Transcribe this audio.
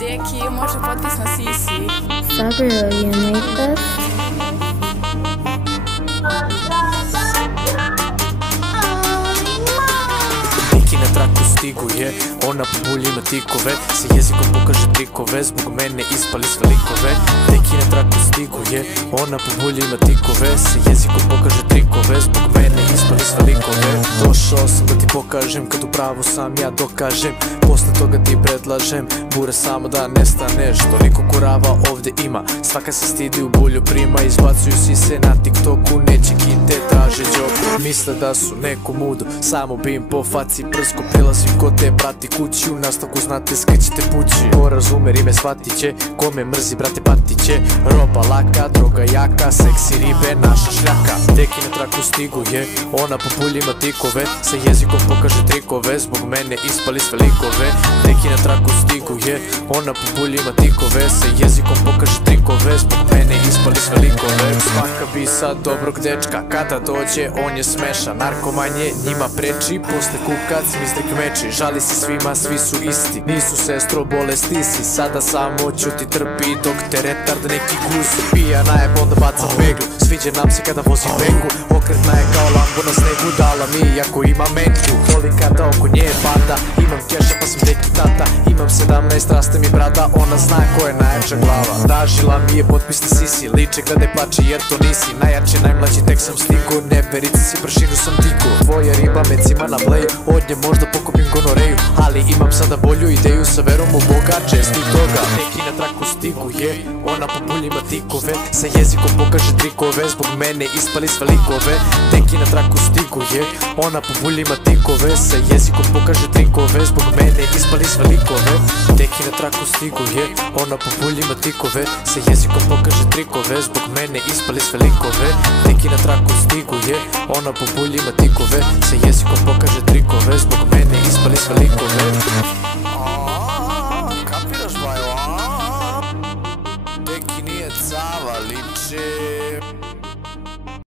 Deki, može potpis na Sisi. Sabrio, you made this? Deki na traku stiguje, ona po bulji ima tikove, sa jezikom pokaže trikove, zbog mene ispali sve likove. Deki na traku stiguje, ona po bulji ima tikove, sa jezikom pokaže trikove, zbog mene ispali sve likove. Došao sam da ti pokažem, kad u pravu sam ja dokažem, posle toga ti predlažem, bure samo da nestaneš. Toliko kurava ovde ima, svaka se stidi u bulju prima, izbacuju si se na TikToku, neće kite, traže džoku. Misle da su neko mudo, samo bi im po faci prsko, prilazim ko te brati kući, u nastavku znate skrećete pući. Ko razume rime shvatit će, ko me mrzi brate patit će. Roba laka, droga jaka, seksi ribe, naša šljaka. Deki na traku stiguje, ona po bulji ima tikove, sa jezikom pokaže trikove, zbog mene ispali sve likove. Deki na traku stiguje, ona po bulji ima tikove, sa jezikom pokaže trikove, zbog mene ispali sve likove. Svaka bisa dobrog dečka, kada dođe on je smešan, narkoman je, njima preči, posle kukac mizdrik meči. Žali se svima, svi su isti, nisu sestro bolesti si, sada samo ćuti trpi dok te retard neki guzi. Pijana je onda baca peglu, sviđa nam se kada vozi beku, okretna je kao lambo na snegu, dala mi iako ima menku. Voli kada oko nje pada, imam keša pa sam deki tata, imam 17 raste mi brada, ona zna ko je najjača glava. Tražila mi je potpis na Sisi, liče kada je plače jer to nisi, najjači najmlađi tek sam stigo, neverica si prašinu sam tiku. Tvoja riba me cima na bleju, od nje možda pokupim gonoreju, ali imam sada bolju ideju, sa verom u Boga, česti toga. Neki na traku stiguje, ona po bulji ima tikove, sa jezikom pokaže trikove, zbog mene ispali sve likove. Neki na traku stiguje, ona po bulji ima tikove, sa jezikom pokaže trikove, zbog mene ispali sve likove. Neki na traku stiguje, ona po bulji ima tikove, sa jezikom pokaže trikove, zbog mene ispali sve likove. Neki na traku stiguje, ona po bulji ima tikove, sa jezikom pokaže trikove, zbog mene ispali sve likove.